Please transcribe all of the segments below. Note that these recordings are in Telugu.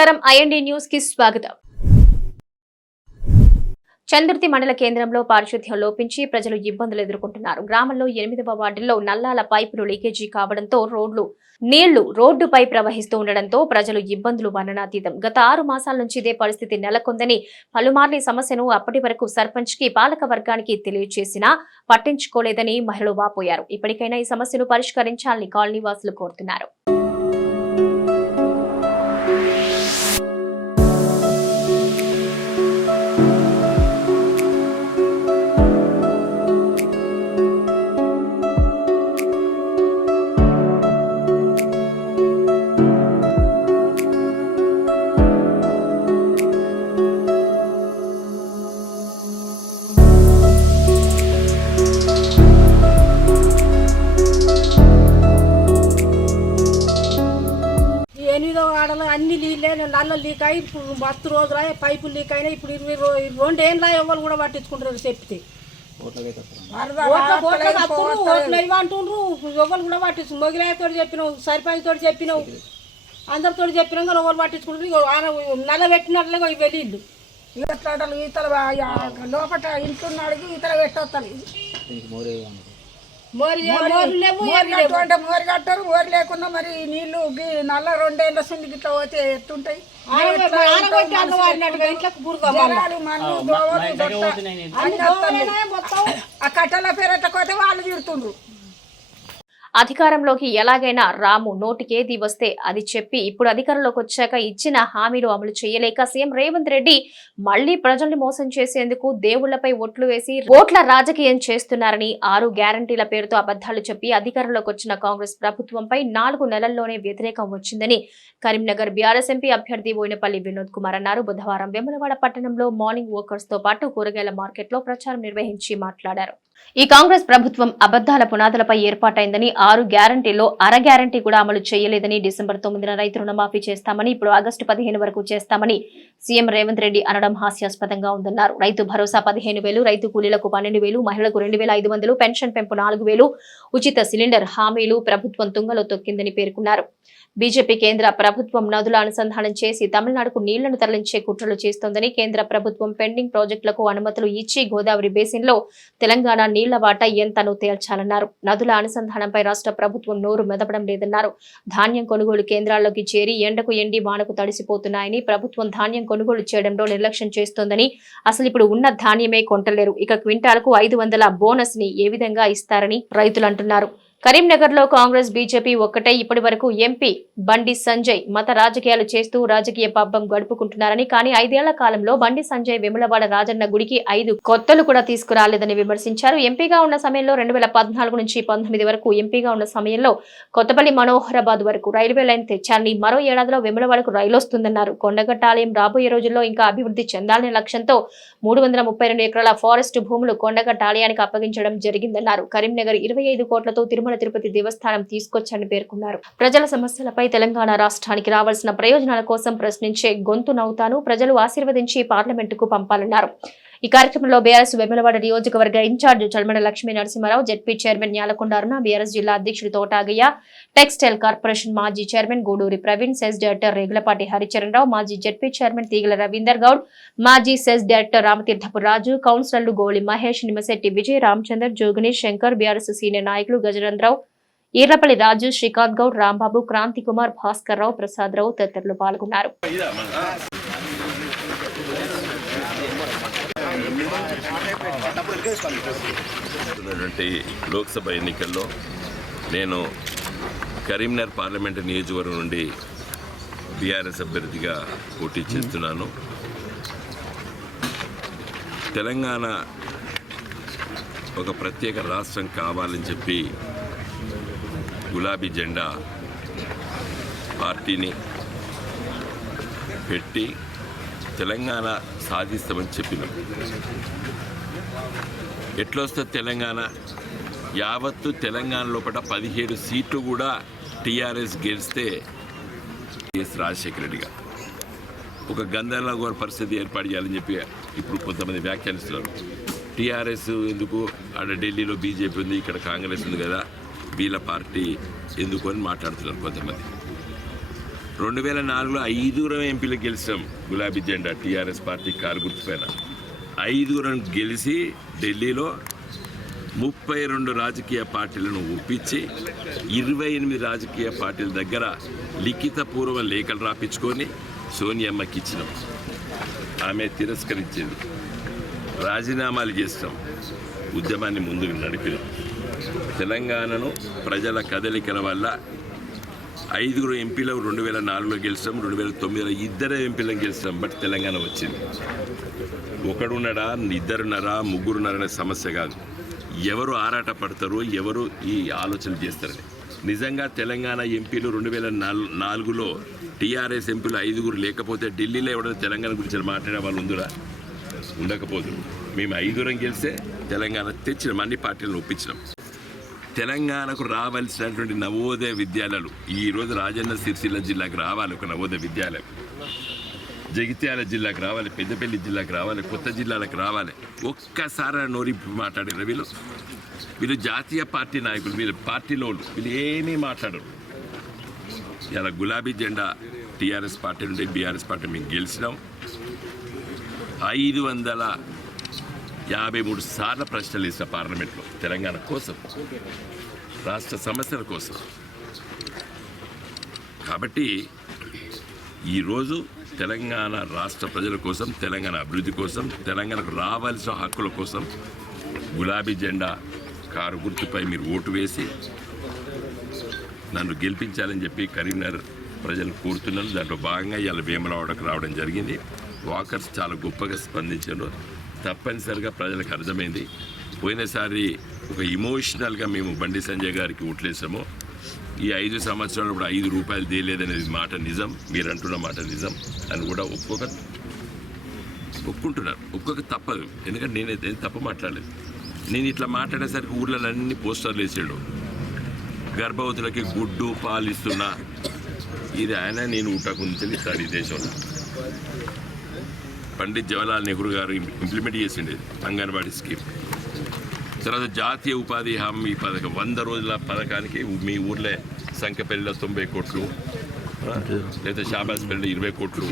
నమస్కారం. ఐఎన్డి న్యూస్కి స్వాగతం. చంద్రుతి మండల కేంద్రంలో పారిశుద్ధ్యం లోపించి ప్రజలు ఇబ్బందులు ఎదుర్కొంటున్నారు. గ్రామంలో ఎనిమిదవ వార్డులో నల్లాల పైపులు లీకేజీ కావడంతో రోడ్లు నీళ్ళు రోడ్డుపై ప్రవహిస్తూ ఉండడంతో ప్రజలు ఇబ్బందులు వర్ణనాతీతం గత ఆరు మాసాల నుంచి ఇదే పరిస్థితి నెలకొందని పలుమార్లు ఈ సమస్యను అప్పటి వరకు సర్పంచ్కి పాలక వర్గానికి తెలియజేసినా పట్టించుకోలేదని మహిళలు వాపోయారు. ఇప్పటికైనా ఈ సమస్యను పరిష్కరించాలని కాలనీవాసులు కోరుతున్నారు. నల్ల లీక్ అయ్యి ఇప్పుడు మస్తు రోజులు అయ్యి పైపులు లీక్ అయినాయి. ఇప్పుడు ఇరవై రెండు ఏళ్ళ ఎవరు కూడా పట్టించుకుంటారు చెప్తే ఓట్ల- ఓట్లకు వస్తుర్రు, ఓట్లు ఇవ్వ అంటుండ్రు. ఎవరు కూడా పట్టించు మొగిలాయతో చెప్పినావు సర్పంచ్ తోటి చెప్పినావు. అందరితో చెప్పినాం కానీ ఎవరు పట్టించుకుంటారు? ఆయన నల్ల పెట్టినట్లుగా ఇవి వెళ్ళిళ్ళు. ఇతలు ఈతలు లోపల ఇంట్లో అడిగి ఈతలు పెట్టొస్తాను అంటే మోరి కట్టరు మోరి లేకుండా మరి నీళ్ళు గీ- నల్ల రెండేళ్ళ సుంది గిట్లా పోతే ఎట్టుంటాయి ఆ కట్టెల పేరెట్టకపోతే వాళ్ళు తిడుతుండ్రు అధికారంలోకి ఎలాగైనా రాము నోటికేది వస్తే అది చెప్పి ఇప్పుడు అధికారంలోకి వచ్చాక ఇచ్చిన హామీలు అమలు చేయలేక సీఎం రేవంత్ రెడ్డి మళ్ళీ ప్రజల్ని మోసం చేసేందుకు దేవుళ్ళపై ఓట్లు వేసి ఓట్ల రాజకీయం చేస్తున్నారని ఆరు గ్యారంటీల పేరుతో అబద్ధాలు చెప్పి అధికారంలోకి వచ్చిన కాంగ్రెస్ ప్రభుత్వంపై నాలుగు నెలల్లోనే వ్యతిరేకం వచ్చిందని కరీంనగర్ బీఆర్ఎస్ ఎంపీ అభ్యర్థి బోయినపల్లి వినోద్ కుమార్ అన్నారు. బుధవారం వెములవాడ పట్టణంలో మార్నింగ్ వర్కర్స్తో పాటు కూరగాయల మార్కెట్లో ప్రచారం నిర్వహించి మాట్లాడారు. ఈ కాంగ్రెస్ ప్రభుత్వం అబద్దాల పునాదులపై ఏర్పాటైందని ఆరు గ్యారంటీలో అర గ్యారంటీ కూడా అమలు చేయలేదని డిసెంబర్ తొమ్మిదిన రైతు రుణమాఫీ చేస్తామని ఇప్పుడు ఆగస్టు పదిహేను వరకు చేస్తామని సీఎం రేవంత్ రెడ్డి అనడం హాస్యాస్పదంగా ఉందన్నారు. రైతు భరోసా పదిహేను వేలు రైతు కూలీలకు పన్నెండు వేలు మహిళలకు రెండు వేల ఐదు వందలు పెన్షన్ పెంపు నాలుగు వేలు ఉచిత సిలిండర్ హామీలు ప్రభుత్వం తుంగలో తొక్కిందని పేర్కొన్నారు. బీజేపీ కేంద్ర ప్రభుత్వం నదుల అనుసంధానం చేసి తమిళనాడుకు నీళ్ళను తరలించే కుట్రలు చేస్తోందని కేంద్ర ప్రభుత్వం పెండింగ్ ప్రాజెక్టులకు అనుమతులు ఇచ్చి గోదావరి బేసిన్లో తెలంగాణ నీళ్ళ వాటా ఎంతనో తేల్చాలన్నారు. నదుల అనుసంధానంపై రాష్ట్ర ప్రభుత్వం నోరు మెదపడం లేదన్నారు. ధాన్యం కొనుగోలు కేంద్రాల్లోకి చేరి ఎండకు ఎండి వానకు తడిసిపోతున్నాయని ప్రభుత్వం ధాన్యం కొనుగోలు చేయడంలో నిర్లక్ష్యం చేస్తోందని అసలు ఇప్పుడు ఉన్న ధాన్యమే కొంటలేరు. ఇక క్వింటాలకు ఐదు వందల బోనస్ని ఏ విధంగా ఇస్తారని రైతులు అంటున్నారు. కరీంనగర్లో కాంగ్రెస్ బీజేపీ ఒక్కటే ఇప్పటి వరకు ఎంపీ బండి సంజయ్ మత రాజకీయాలు చేస్తూ రాజకీయ పబ్బం గడుపుకుంటున్నారని కానీ ఐదేళ్ళ కాలంలో బండి సంజయ్ విమలవాడ రాజన్న గుడికి ఐదు కొత్తలు కూడా తీసుకురాలేదని విమర్శించారు. ఎంపీగా ఉన్న సమయంలో రెండు వేల పద్నాలుగు నుంచి పంతొమ్మిది వరకు ఎంపీగా ఉన్న సమయంలో కొత్తపల్లి మనోహరాబాద్ వరకు రైల్వే లైన్ తెచ్చారని మరో ఏడాదిలో విమలవాడకు రైలు వస్తుందన్నారు. కొండగట్ట ఆలయం రాబోయే రోజుల్లో ఇంకా అభివృద్ధి చెందాలనే లక్ష్యంతో మూడు వందల ముప్పై రెండు ఎకరాల ఫారెస్ట్ భూములు కొండగట్ట ఆలయానికి అప్పగించడం జరిగిందన్నారు. కరీంనగర్ ఇరవై ఐదు కోట్లతో తిరుమల తిరుపతి దేవస్థానం తీసుకొచ్చని పేర్కొన్నారు. ప్రజల సమస్యలపై తెలంగాణ రాష్ట్రానికి రావాల్సిన ప్రయోజనాల కోసం ప్రశ్నించే గొంతు నవ్వుతాను. ప్రజలు ఆశీర్వదించి పార్లమెంటుకు పంపాలన్నారు. ఈ కార్యక్రమంలో బీఆర్ఎస్ వెములవాడ నియోజకవర్గ incharge Chalmada Lakshmi Narasimharao ZP chairman Nyalakonda Aruna BRS జిల్లా అధ్యక్షుడు తోటాగయ్య టెక్స్టైల్ కార్పొరేషన్ మాజీ chairman Guduri Praveen cess director Regulapati Haricharan Rao మాజీ జెడ్పీ చైర్మన్ తీగల రవీందర్ గౌడ్ మాజీ సెస్ డైరెక్టర్ రామతీర్థపు రాజు కౌన్సిలర్లు గోళి మహేష్ నిమశెట్టి విజయ్ రామచందర్ జోగిని శంకర్ బీఆర్ఎస్ సీనియర్ నాయకులు గజరంధ్రావు ఈర్లపల్లి రాజు శ్రీకాంత్ గౌడ్ రాంబాబు క్రాంతి కుమార్ భాస్కర్ రావు ప్రసాద్ రావు తదితరులు పాల్గొన్నారు. లోక్సభ ఎన్నికల్లో నేను కరీంనగర్ పార్లమెంటు నియోజకవర్గం నుండి బీఆర్ఎస్ అభ్యర్థిగా పోటీ చేస్తున్నాను. తెలంగాణ ఒక ప్రత్యేక రాష్ట్రం కావాలని చెప్పి గులాబీ జెండా పార్టీని పెట్టి తెలంగాణ సాధిస్తామని చెప్పినాం. ఎట్లొస్తుంది తెలంగాణ? యావత్తు తెలంగాణ లోపల పదిహేడు సీట్లు కూడా టీఆర్ఎస్ గెలిస్తే ఎస్ రాజశేఖర రెడ్డి గారు. ఒక గందరగోళ పరిస్థితి ఏర్పాటు చేయాలని చెప్పి ఇప్పుడు కొంతమంది వ్యాఖ్యానిస్తున్నారు. టీఆర్ఎస్ ఎందుకు? ఆడ ఢిల్లీలో బీజేపీ ఉంది ఇక్కడ కాంగ్రెస్ ఉంది కదా వీళ్ళ పార్టీ ఎందుకు అని మాట్లాడుతున్నారు కొంతమంది. రెండు వేల నాలుగులో ఐదుగురం ఎంపీలు గెలిచాం గులాబీ జెండా టీఆర్ఎస్ పార్టీ కారు గుర్తుపైన. ఐదుగురం గెలిచి ఢిల్లీలో ముప్పై రెండు రాజకీయ పార్టీలను ఒప్పించి ఇరవై ఎనిమిది రాజకీయ పార్టీల దగ్గర లిఖితపూర్వ లేఖలు రాపించుకొని సోనియమ్మకి ఇచ్చినాం. ఆమె తిరస్కరించింది. రాజీనామాలు చేస్తాం. ఉద్యమాన్ని ముందుకు నడిపినాం. తెలంగాణను ప్రజల కదలికల వల్ల ఐదుగురు ఎంపీలు రెండు వేల నాలుగులో గెలిచాం రెండు వేల తొమ్మిదిలో ఇద్దరు ఎంపీలను గెలిచాం బట్ తెలంగాణ వచ్చింది. ఒకడున్నాడా ఇద్దరున్నారా ముగ్గురున్నారనే సమస్య కాదు. ఎవరు ఆరాట పడతారు ఎవరు ఈ ఆలోచన చేస్తారని. నిజంగా తెలంగాణ ఎంపీలు రెండు వేల నాలుగులో టీఆర్ఎస్ ఎంపీలు ఐదుగురు లేకపోతే ఢిల్లీలో ఎవరైనా తెలంగాణ గురించి మాట్లాడే వాళ్ళు ఉందిరా ఉండకపోదు. మేము ఐదుగురం గెలిస్తే తెలంగాణ తెచ్చినాం. అన్ని పార్టీలను ఒప్పించినాం. తెలంగాణకు రావాల్సినటువంటి నవోదయ విద్యాలయాలు ఈ రోజు రాజన్న సిరిసిల్ల జిల్లాకు రావాలి ఒక నవోదయ విద్యాలయం. జగిత్యాల జిల్లాకు రావాలి పెద్దపల్లి జిల్లాకు రావాలి కొత్త జిల్లాలకు రావాలి. ఒక్కసారి నోరి మాట్లాడారు వీళ్ళు. వీళ్ళు జాతీయ పార్టీ నాయకులు వీళ్ళు పార్టీలో వీళ్ళు ఏమీ మాట్లాడరు. ఇలా గులాబీ జెండా టీఆర్ఎస్ పార్టీ నుండి బీఆర్ఎస్ పార్టీ మేము గెలిచినాం. ఐదు వందల యాభై మూడు సార్లు ప్రశ్నలు ఇచ్చిన పార్లమెంట్లో తెలంగాణ కోసం రాష్ట్ర సమస్యల కోసం. కాబట్టి ఈరోజు తెలంగాణ రాష్ట్ర ప్రజల కోసం తెలంగాణ అభివృద్ధి కోసం తెలంగాణకు రావాల్సిన హక్కుల కోసం గులాబీ జెండా కారు గుర్తుపై మీరు ఓటు వేసి నన్ను గెలిపించాలని చెప్పి కరీంనగర్ ప్రజలు కోరుతున్నాను దాంట్లో భాగంగా ఇవాళ వేమలవాడకు రావడం జరిగింది. వాకర్స్ చాలా గొప్పగా స్పందించారు. తప్పనిసరిగా ప్రజలకు అర్థమైంది. పోయినసారి ఒక ఇమోషనల్గా మేము బండి సంజయ్ గారికి ఓట్లేసాము. ఈ ఐదు సంవత్సరాలు కూడా ఐదు రూపాయలు తేలేదనేది మాట నిజం. మీరు అంటున్న మాట నిజం అని కూడా ఒక్కొక్క ఒప్పుకుంటున్నారు. ఒక్కొక్క తప్పదు. ఎందుకంటే నేనైతే తప్ప మాట్లాడలేదు. నేను ఇట్లా మాట్లాడేసరికి ఊర్లలో అన్ని పోస్టర్లు వేసాడు గర్భవతులకి గుడ్డు పాలు ఇస్తున్నా ఇది ఆయన నేను ఊటకు నుంచి ఇస్తాడు ఈ దేశంలో. పండిత్ జవహర్లాల్ నెహ్రూ గారు ఇంప్లిమెంట్ చేసిండే అంగన్వాడీ స్కీమ్. తర్వాత జాతీయ ఉపాధి హామీ పథకం వంద రోజుల పథకానికి మీ ఊర్లో సంఖ్యపల్లిలో తొంభై కోట్లు లేదా షాబాజ్పల్లిలో ఇరవై కోట్లు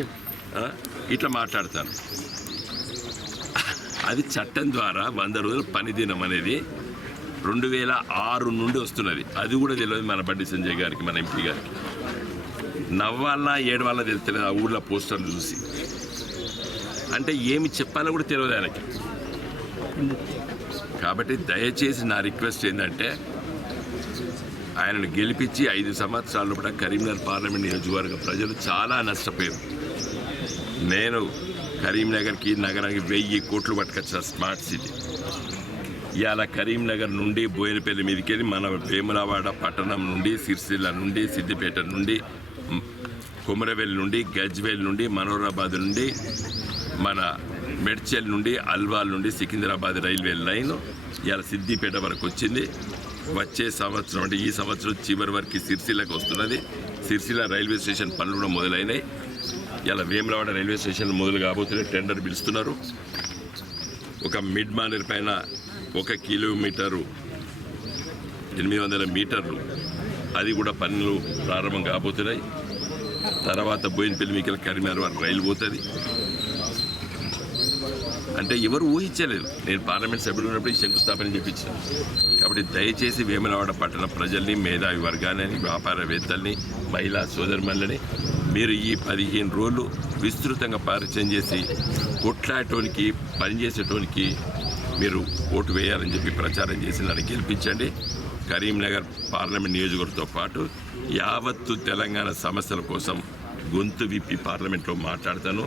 ఇట్లా మాట్లాడతాను అది చట్టం ద్వారా వంద రోజుల పని దినం అనేది రెండు వేల ఆరు నుండి వస్తున్నది. అది కూడా తెలియదు మన బండి సంజయ్ గారికి మన ఎంపీ గారికి. నవ్వాలన్నా ఏడవాలన్నా తెలుస్తలేదు ఆ ఊర్లో పోస్టర్లు చూసి. అంటే ఏమి చెప్పాలో కూడా తెలియదు ఆయనకి. కాబట్టి దయచేసి నా రిక్వెస్ట్ ఏంటంటే ఆయనను గెలిపించి ఐదు సంవత్సరాలు కూడా కరీంనగర్ పార్లమెంట్ నియోజకవర్గ ప్రజలు చాలా నష్టపోయారు. నేను కరీంనగర్కి నగరానికి వెయ్యి కోట్లు పట్టుకొచ్చిన స్మార్ట్ సిటీ. ఇవాళ కరీంనగర్ నుండి బోయినపల్లి మీదకి వెళ్ళి మన వేములవాడ పట్టణం నుండి సిరిసిల్ల నుండి సిద్దిపేట నుండి కుమరవెల్లి నుండి గజ్వేల్ నుండి మనోరాబాద్ నుండి మన మెడ్చల్ నుండి అల్వాల్ నుండి సికింద్రాబాద్ రైల్వే లైన్ ఇవాళ సిద్దిపేట వరకు వచ్చింది. వచ్చే సంవత్సరం అంటే ఈ సంవత్సరం చివరి వరకు సిరిసిల్లకు వస్తున్నది. సిరిసిల్ల రైల్వే స్టేషన్ పనులు కూడా మొదలైనాయి. ఇలా వేములవాడ రైల్వే స్టేషన్ మొదలు కాబోతున్నాయి టెండర్ పిలుస్తున్నారు. ఒక మిడ్ మానర్ పైన ఒక కిలోమీటరు ఎనిమిది వందల మీటర్లు అది కూడా పనులు ప్రారంభం కాబోతున్నాయి. తర్వాత బోయినపల్లి మీకెళ్ళి కరీంనగర్ రైలు పోతుంది. అంటే ఎవరు ఊహించలేదు. నేను పార్లమెంట్ సభ్యుడు ఉన్నప్పుడు ఈ శంకుస్థాపన చెప్పించాను. కాబట్టి దయచేసి వేములవాడ పట్టణ ప్రజల్ని మేధావి వర్గాలని వ్యాపారవేత్తల్ని మహిళా సోదరుమల్ని మీరు ఈ పదిహేను రోజులు విస్తృతంగా పరిచయం చేసి కొట్లాడటానికి పనిచేసేటోనికి మీరు ఓటు వేయాలని చెప్పి ప్రచారం చేసి నన్ను గెలిపించండి. కరీంనగర్ పార్లమెంట్ నియోజకవర్గంతో పాటు యావత్తు తెలంగాణ సమస్యల కోసం గొంతు విప్పి పార్లమెంట్లో మాట్లాడతాను.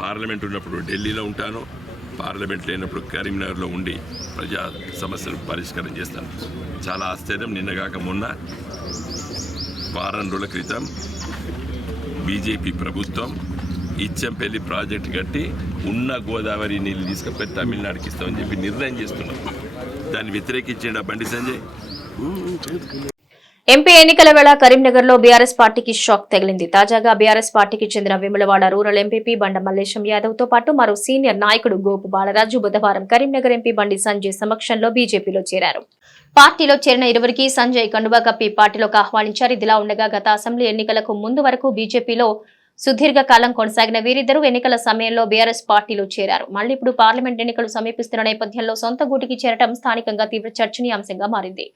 పార్లమెంట్ ఉన్నప్పుడు ఢిల్లీలో ఉంటాను. పార్లమెంట్ లేనప్పుడు కరీంనగర్లో ఉండి ప్రజా సమస్యలు పరిష్కారం చేస్తాను. చాలా ఆశ్చర్యం. నిన్నగాక మొన్న వారం రోజుల క్రితం బీజేపీ ప్రభుత్వం ఇచ్చంపల్లి ప్రాజెక్ట్ కట్టి ఉన్న గోదావరి నీళ్ళు తీసుకుపోయి తమిళనాడుకి ఇస్తామని చెప్పి నిర్ణయం చేస్తున్నాం. దాన్ని వ్యతిరేకించండి బండి సంజయ్? ఎంపీ ఎన్నికల వేళ కరీంనగర్లో బీఆర్ఎస్ పార్టీకి షాక్ తగిలింది. తాజాగా బీఆర్ఎస్ పార్టీకి చెందిన విమలవాడ రూరల్ ఎంపీపీ బండ మల్లేశం యాదవ్తో పాటు మరో సీనియర్ నాయకుడు గోపు బాలరాజు బుధవారం కరీంనగర్ ఎంపీ బండి సంజయ్ సమక్షంలో బీజేపీలో చేరారు. పార్టీలో చేరిన ఇరువురికి సంజయ్ కండువా కప్పి పార్టీలోకి ఆహ్వానించారు. ఇదిలా ఉండగా గత అసెంబ్లీ ఎన్నికలకు ముందు వరకు బీజేపీలో సుదీర్ఘ కాలం కొనసాగిన వీరిద్దరూ ఎన్నికల సమయంలో బీఆర్ఎస్ పార్టీలో చేరారు. మళ్ళీ ఇప్పుడు పార్లమెంట్ ఎన్నికలు సమీపిస్తున్న నేపథ్యంలో సొంత గూటికి చేరటం స్థానికంగా తీవ్ర చర్చనీయాంశంగా మారింది.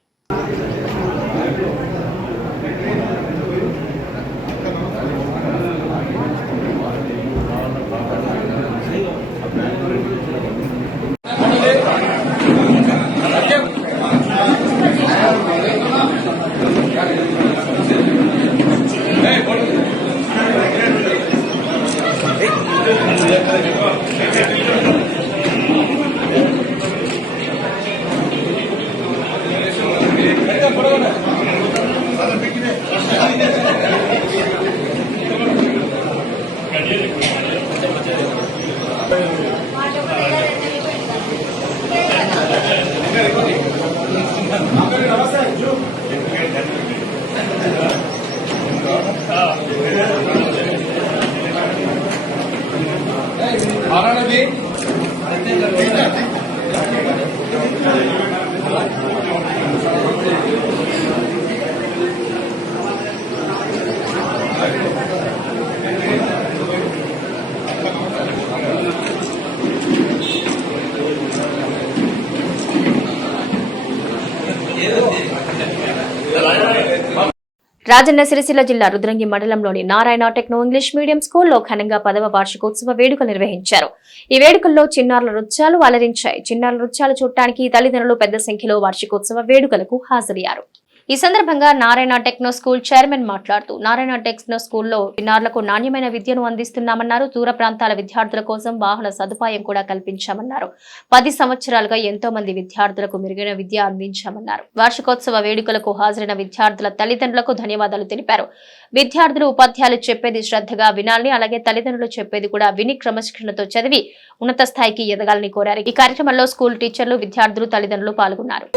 రాజన్న సిరిసిల్ల జిల్లా రుద్రంగి మండలంలోని నారాయణ టెక్నో ఇంగ్లీష్ మీడియం స్కూల్లో ఘనంగా పదవ వార్షికోత్సవ వేడుకలు నిర్వహించారు. ఈ వేడుకల్లో చిన్నారుల నృత్యాలు అలరించాయి. చిన్నారుల నృత్యాలు చూడటానికి తల్లిదండ్రులు పెద్ద సంఖ్యలో వార్షికోత్సవ వేడుకలకు హాజరయ్యారు. ఈ సందర్భంగా నారాయణ టెక్నో స్కూల్ చైర్మన్ మాట్లాడుతూ నారాయణ టెక్నో స్కూల్లో చిన్నారులకు నాణ్యమైన విద్యను అందిస్తున్నామన్నారు. దూర ప్రాంతాల విద్యార్థుల కోసం వాహన సదుపాయం కూడా కల్పించామన్నారు. పది సంవత్సరాలుగా ఎంతో మంది విద్యార్థులకు మెరుగైన విద్య అందించామన్నారు. వార్షికోత్సవ వేడుకలకు హాజరైన విద్యార్థుల తల్లిదండ్రులకు ధన్యవాదాలు తెలిపారు. విద్యార్థులు ఉపాధ్యాయులు చెప్పేది శ్రద్ధగా వినాలని అలాగే తల్లిదండ్రులు చెప్పేది కూడా విని క్రమశిక్షణతో చదివి ఉన్నత స్థాయికి ఎదగాలని కోరారు. ఈ కార్యక్రమంలో స్కూల్ టీచర్లు విద్యార్థులు తల్లిదండ్రులు పాల్గొన్నారు.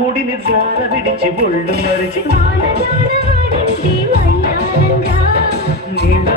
ముడిని జార విడిచి ఒళ్ళు మరిచి నీళ్ళ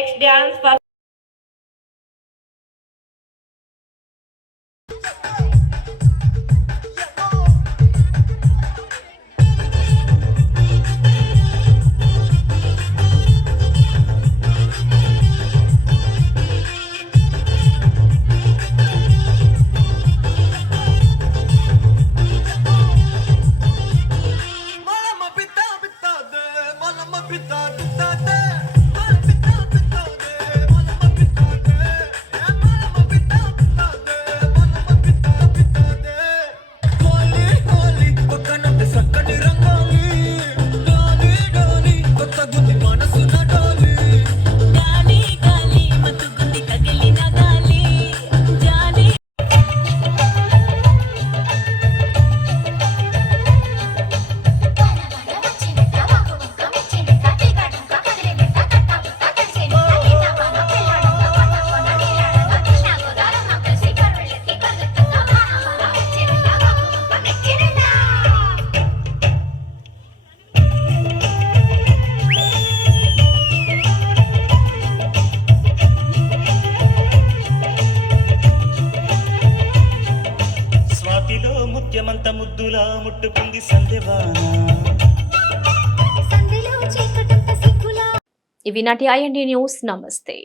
next dance for pita pita de, ma pita pita de. ఇవి నాటి ఐఎన్డి న్యూస్ నమస్తే